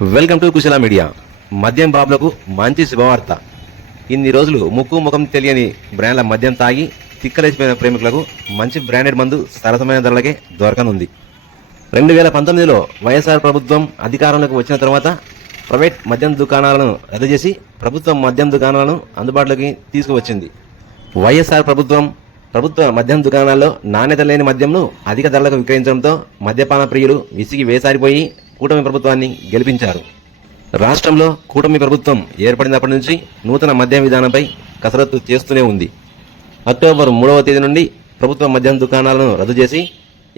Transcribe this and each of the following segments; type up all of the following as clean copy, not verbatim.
Welcome to Kushala media. మద్యం బాబులకు మంచి శుభవార్త. ఇన్ని రోజులు ముక్కు ముఖం తెలియని బ్రాండ్ల మద్యం తాగి తిక్కలేసిపోయిన ప్రేమికులకు మంచి బ్రాండెడ్ మందు సరసమైన ధరలకే దొరకనుంది. 2019లో వైఎస్ఆర్ ప్రభుత్వం అధికారంలోకి వచ్చిన తర్వాత ప్రైవేట్ మద్యం దుకాణాలను రద్దు చేసి ప్రభుత్వ మద్యం దుకాణాలను అందుబాటులోకి తీసుకువచ్చింది. వైఎస్ఆర్ ప్రభుత్వ మద్యం దుకాణాల్లో నాణ్యత లేని మద్యంను అధిక ధరలకు విక్రయించడంతో మద్యపాన ప్రియులు విసిగి వేసారిపోయి కూటమి ప్రభుత్వాన్ని గెలిపించారు. రాష్ట్రంలో కూటమి ప్రభుత్వం ఏర్పడినప్పటి నుంచి నూతన మద్యం విధానంపై కసరత్తు చేస్తూనే ఉంది. అక్టోబర్ 3వ తేదీ నుండి ప్రభుత్వ మద్యం దుకాణాలను రద్దు చేసి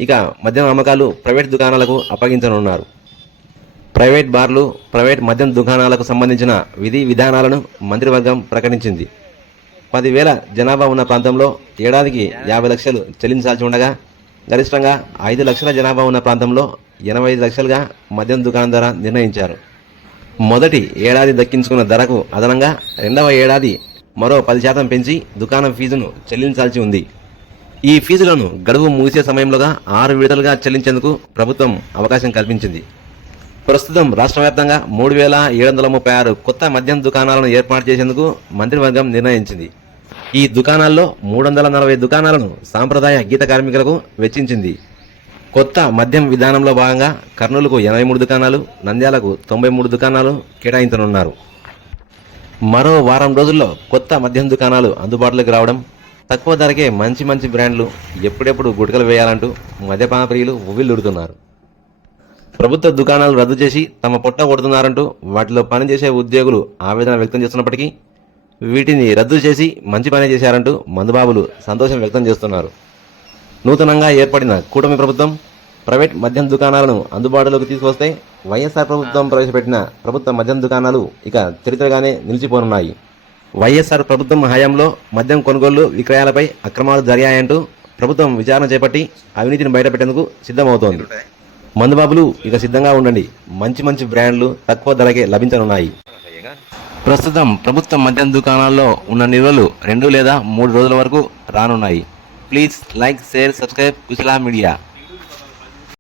ఇక మద్యం అమ్మకాలు ప్రైవేట్ దుకాణాలకు అప్పగించనున్నారు. ప్రైవేట్ బార్లు, ప్రైవేట్ మద్యం దుకాణాలకు సంబంధించిన విధి విధానాలను మంత్రివర్గం ప్రకటించింది. 10,000 జనాభా ఉన్న ప్రాంతంలో ఏడాదికి 50 లక్షలు చెల్లించాల్సి ఉండగా గరిష్టంగా 5 లక్షల జనాభా ఉన్న ప్రాంతంలో 85 లక్షలుగా మద్యం దుకాణం ధర నిర్ణయించారు. మొదటి ఏడాది దక్కించుకున్న ధరకు అదనంగా రెండవ ఏడాది మరో 10% పెంచి దుకాణం ఫీజును చెల్లించాల్సి ఉంది. ఈ ఫీజులను గడువు ముగిసే సమయంలోగా 6 విడతలుగా చెల్లించేందుకు ప్రభుత్వం అవకాశం కల్పించింది. ప్రస్తుతం రాష్ట్ర వ్యాప్తంగా 3,736 కొత్త మద్యం దుకాణాలను ఏర్పాటు చేసేందుకు మంత్రివర్గం నిర్ణయించింది. ఈ దుకాణాల్లో 340 దుకాణాలను సాంప్రదాయ గీత కార్మికులకు వెచ్చించింది. కొత్త మద్యం విధానంలో భాగంగా కర్నూలుకు 83 దుకాణాలు, నంద్యాలకు 93 దుకాణాలు కేటాయించనున్నారు. మరో వారం రోజుల్లో కొత్త మద్యం దుకాణాలు అందుబాటులోకి రావడం, తక్కువ ధరకే మంచి బ్రాండ్లు ఎప్పుడెప్పుడు గుటకలు వేయాలంటూ మద్యపాన ప్రియులు ఉవ్విళ్లూరుతున్నారు. ప్రభుత్వ దుకాణాలు రద్దు చేసి తమ పొట్ట కొడుతున్నారంటూ వాటిలో పనిచేసే ఉద్యోగులు ఆవేదన వ్యక్తం చేస్తున్నప్పటికీ వీటిని రద్దు చేసి మంచి పని చేశారంటూ మందుబాబులు సంతోషం వ్యక్తం చేస్తున్నారు. నూతనంగా ఏర్పడిన కూటమి ప్రభుత్వం ప్రైవేట్ మద్యం దుకాణాలను అందుబాటులోకి తీసుకొస్తే వైఎస్ఆర్ ప్రభుత్వం ప్రవేశపెట్టిన ప్రభుత్వ మద్యం దుకాణాలు ఇక చరిత్రగానే నిలిచిపోనున్నాయి. వైఎస్ఆర్ ప్రభుత్వం హయాంలో మద్యం కొనుగోళ్లు, విక్రయాలపై అక్రమాలు జరిగాయంటూ ప్రభుత్వం విచారణ చేపట్టి అవినీతిని బయటపెట్టేందుకు సిద్ధమవుతోంది. మందుబాబులు ఇక సిద్ధంగా ఉండండి. మంచి బ్రాండ్లు తక్కువ ధరకే లభించనున్నాయి. ప్రస్తుతం ప్రభుత్వ మద్యం దుకాణాల్లో ఉన్న నిల్వలు 2 లేదా 3 రోజుల వరకు రానున్నాయి. Please like, share, subscribe Kushala media.